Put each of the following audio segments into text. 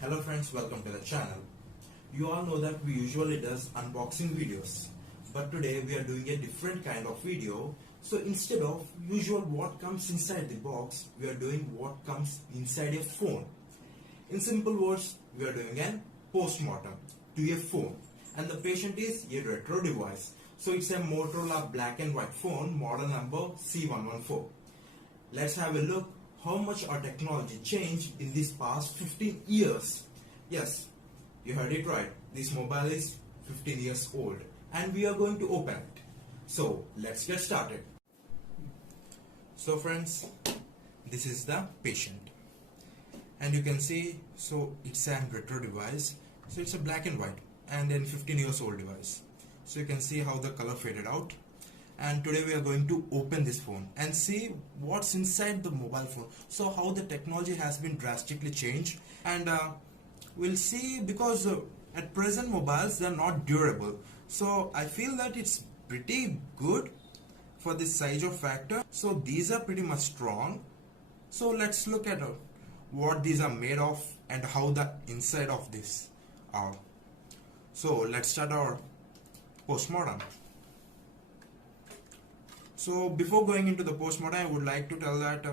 Hello friends, welcome to the channel. You all know that we usually does unboxing videos, but today we are doing a different kind of video. So instead of usual what comes inside the box, we are doing what comes inside a phone. In simple words, we are doing an postmortem to a phone, and the patient is a retro device. So it's a Motorola black and white phone, model number C115. Let's have a look how much our technology changed in these past 15 years. Yes, you heard it right. This mobile is 15 years old and we are going to open it. So let's get started. So friends, this is the patient. And you can see, so it's a retro device. So it's a black and white and then 15 years old device. So you can see how the color faded out. And today we are going to open this phone and see what's inside the mobile phone. So how the technology has been drastically changed, and we'll see, because at present mobiles, they're not durable. So I feel that it's pretty good for this size of factor. So these are pretty much strong. So let's look at what these are made of and how the inside of this are. So let's start our postmortem. So before going into the postmortem, I would like to tell that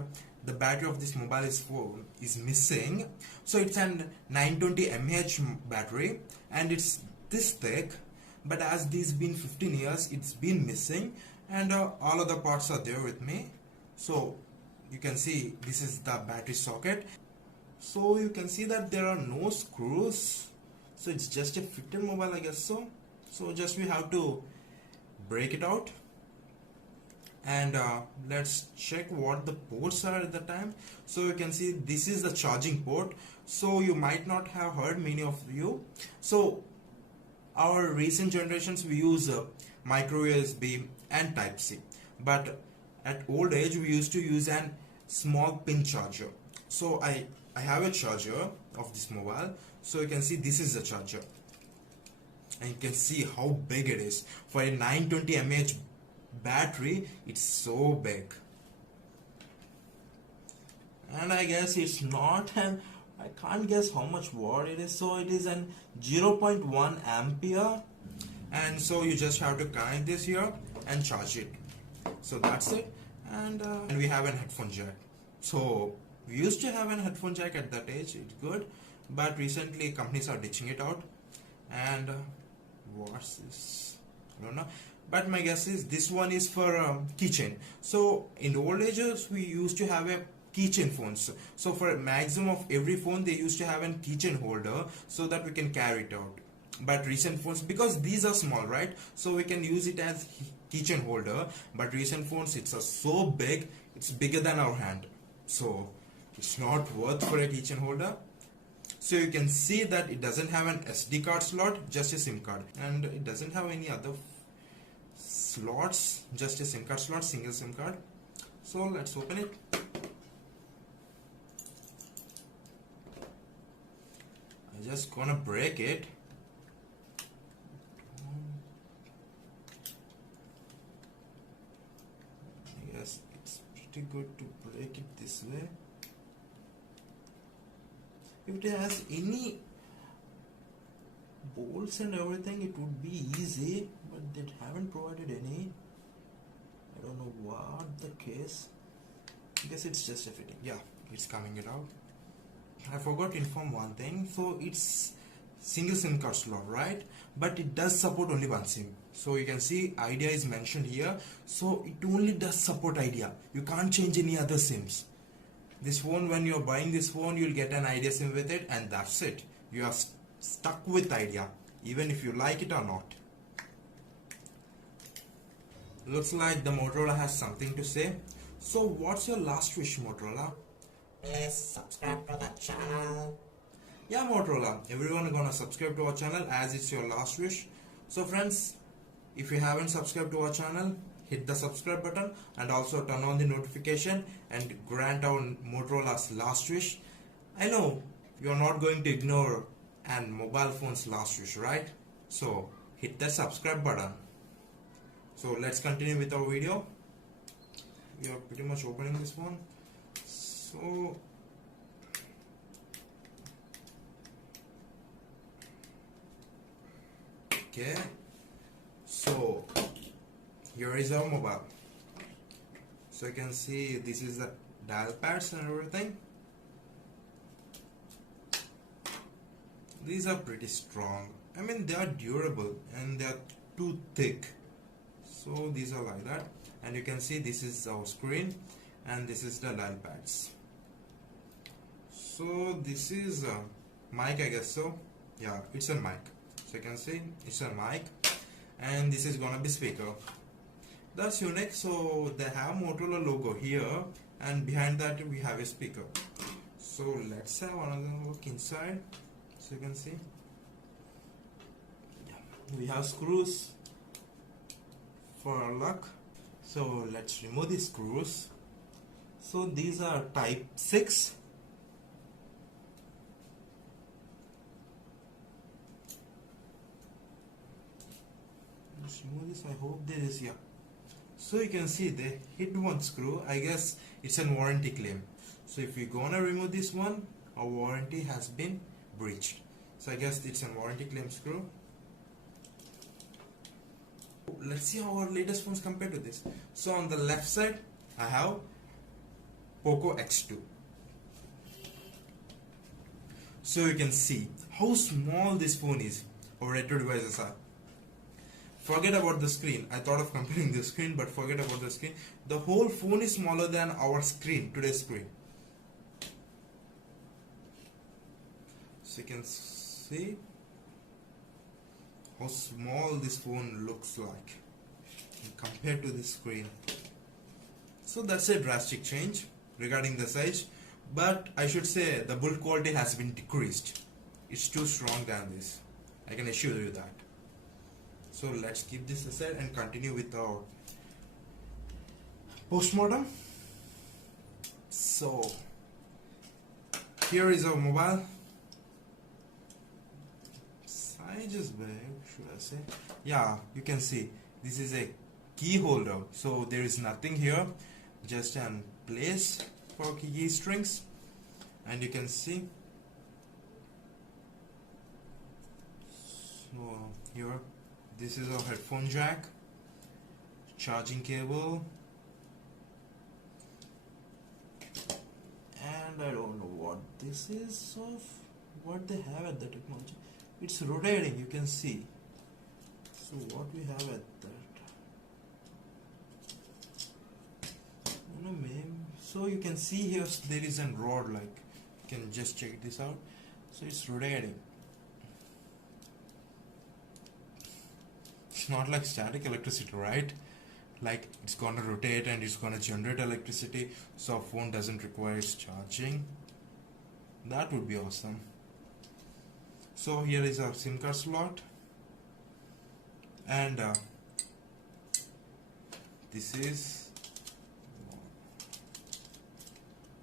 the battery of this mobile phone is missing. So it's an 920 mAh battery and it's this thick, but as this been 15 years, it's been missing, and all other parts are there with me. So you can see this is the battery socket. So you can see that there are no screws. So it's just a fitted mobile, I guess so. So just we have to break it out. And let's check what the ports are at the time. So you can see this is the charging port. So you might not have heard, many of you. So our recent generations, we use micro USB and type C, but at old age we used to use an small pin charger. So I have a charger of this mobile. So you can see this is the charger, and you can see how big it is. For a 920 mAh battery, it's so big, and I guess it's not an, I can't guess how much watt it is. So it is an 0.1 ampere, and so you just have to connect this here and charge it. So that's it. And we have an headphone jack. So we used to have an headphone jack at that age, it's good, but recently companies are ditching it out. And what's this? I don't know, but my guess is this one is for keychain. So in the old ages, we used to have a keychain phones. So for a maximum of every phone, they used to have a keychain holder so that we can carry it out. But recent phones, because these are small, right, so we can use it as keychain holder. But recent phones, it's so big, it's bigger than our hand, so it's not worth for a keychain holder. So you can see that it doesn't have an SD card slot, just a SIM card, and it doesn't have any other slots, just a SIM card slot, single SIM card. So let's open it. I'm just gonna break it. I guess it's pretty good to break it this way. If it has any bolts and everything, it would be easy, but they haven't provided any. I don't know what the case. I guess it's just a fitting. Yeah, it's coming it out. I forgot to inform one thing. So it's single SIM card slot, right? But it does support only one SIM. So you can see Idea is mentioned here. So it only does support Idea. You can't change any other SIMs. This phone, when you're buying this phone, you'll get an Idea SIM with it, and that's it. You are stuck with Idea, even if you like it or not. Looks like the Motorola has something to say. So what's your last wish, Motorola? Please subscribe to the channel. Yeah, Motorola, everyone gonna subscribe to our channel as it's your last wish. So friends, if you haven't subscribed to our channel, hit the subscribe button and also turn on the notification and grant our Motorola's last wish. I know you're not going to ignore an mobile phone's last wish, right? So hit the subscribe button. So let's continue with our video. We are pretty much opening this one. So Okay, so here is our mobile. So you can see this is the dial pads and everything. These are pretty strong. I mean, they are durable and they are too thick. So these are like that. And you can see this is our screen and this is the dial pads. So this is a mic, I guess so. Yeah, it's a mic. So you can see it's a mic. And this is gonna be speaker. That's unique. So they have Motorola logo here and behind that we have a speaker. So let's have another look inside. So you can see, yeah, we have screws for our lock. So let's remove the screws. So these are type 6. Let's remove this. I hope there is, yeah. So you can see they hit one screw. I guess it's a warranty claim. So if we're gonna remove this one, our warranty has been breached. So I guess it's a warranty claim screw. Let's see how our latest phones compare to this. So on the left side I have Poco X2. So you can see how small this phone is. Our retro devices are. Forget about the screen. I thought of comparing the screen, but forget about the screen. The whole phone is smaller than our screen, today's screen. So you can see how small this phone looks like compared to the screen. So that's a drastic change regarding the size, but I should say the build quality has been decreased. It's too strong than this, I can assure you that. So let's keep this aside and continue with our postmortem. So here is our mobile. Size is big, should I say? Yeah, you can see this is a key holder. So there is nothing here, just an place for key strings, and you can see. So here, this is our headphone jack, charging cable, and I don't know what this is of what they have at the technology. It's rotating, you can see. So what we have at that, I don't know, maybe. So you can see here there is a rod, like you can just check this out. So it's rotating. It's not like static electricity, right? Like it's gonna rotate and it's gonna generate electricity, so our phone doesn't require its charging. That would be awesome. So here is our SIM card slot, and this is,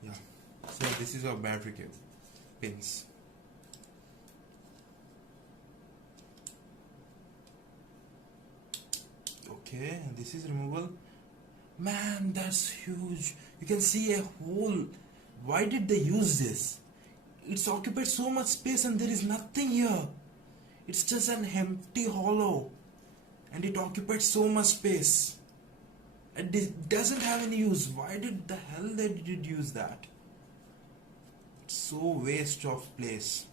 yeah, so this is our battery cable pins. Okay, and this is removable. Man, that's huge. You can see a hole. Why did they use this? It's occupied so much space and there is nothing here. It's just an empty hollow, and it occupied so much space. It doesn't have any use. Why did the hell they did use that? It's so waste of place.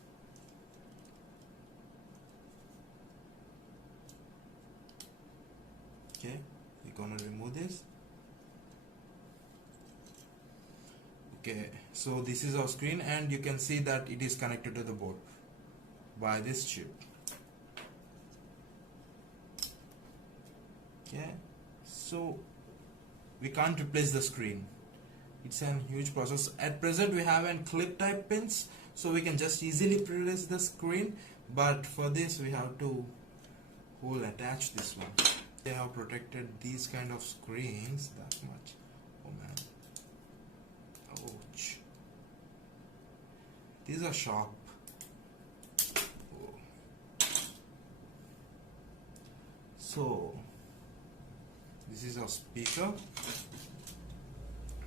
Okay, we're gonna remove this. Okay, so this is our screen, and you can see that it is connected to the board by this chip. Okay, so we can't replace the screen. It's a huge process. At present we have an clip type pins, so we can just easily replace the screen, but for this we have to attach this one. They have protected these kind of screens that much. Oh man, ouch, these are sharp. Oh. So this is our speaker.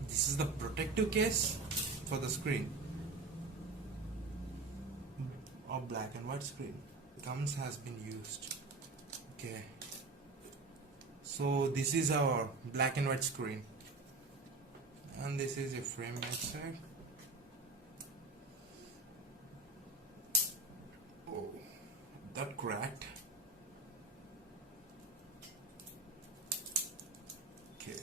This is the protective case for the screen. Or black and white screen. Gums has been used. Okay, so this is our black and white screen, and this is a frame outside. Oh, that cracked. Okay,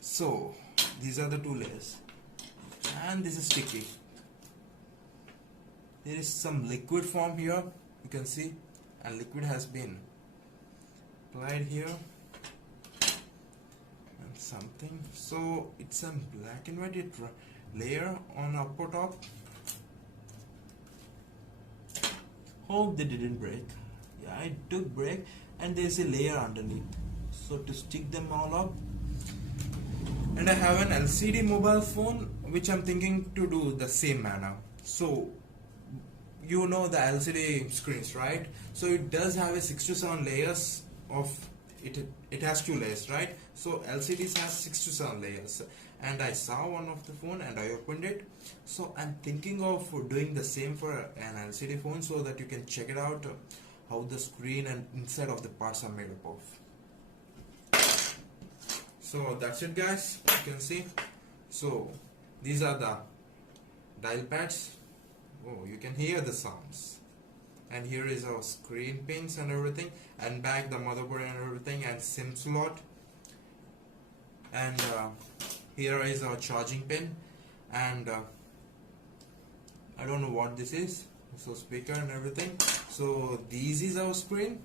so these are the two layers, and this is sticky. There is some liquid form here, you can see, and liquid has been applied here and something. So it's a black and white layer on upper top. Hope they didn't break. Yeah, it took break, and there's a layer underneath, so to stick them all up. And I have an LCD mobile phone which I'm thinking to do the same manner. So you know the LCD screens, right? So it does have a 6 to 7 layers of it. It has 2 layers, right? So LCDs has 6 to 7 layers, and I saw one of the phone and I opened it. So I'm thinking of doing the same for an LCD phone, so that you can check it out how the screen and inside of the parts are made up of. So that's it, guys. You can see. So these are the dial pads. Oh, you can hear the sounds. And here is our screen pins and everything, and back the motherboard and everything, and SIM slot. And here is our charging pin, and I don't know what this is. So speaker and everything. So this is our screen.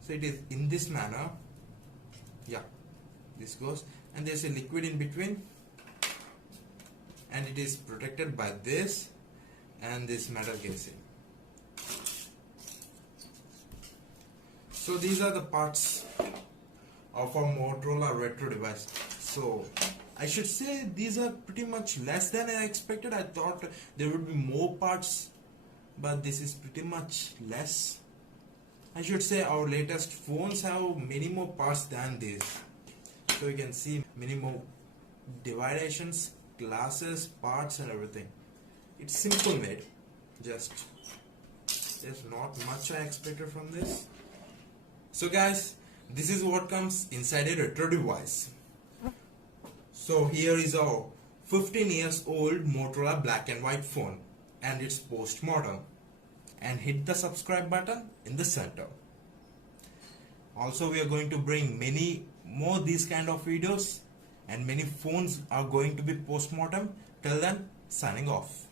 So it is in this manner. Yeah, this goes, and there's a liquid in between, and it is protected by this and this metal casing. So these are the parts of our Motorola retro device. So I should say these are pretty much less than I expected. I thought there would be more parts, but this is pretty much less. I should say our latest phones have many more parts than this. So you can see many more dividations, glasses, parts and everything. It's simple made. Just there's not much I expected from this. So guys, this is what comes inside a retro device. So here is our 15 years old Motorola black and white phone, and it's Postmortem. And hit the subscribe button in the center. Also, we are going to bring many more these kind of videos, and many phones are going to be Postmortem. Till then, signing off.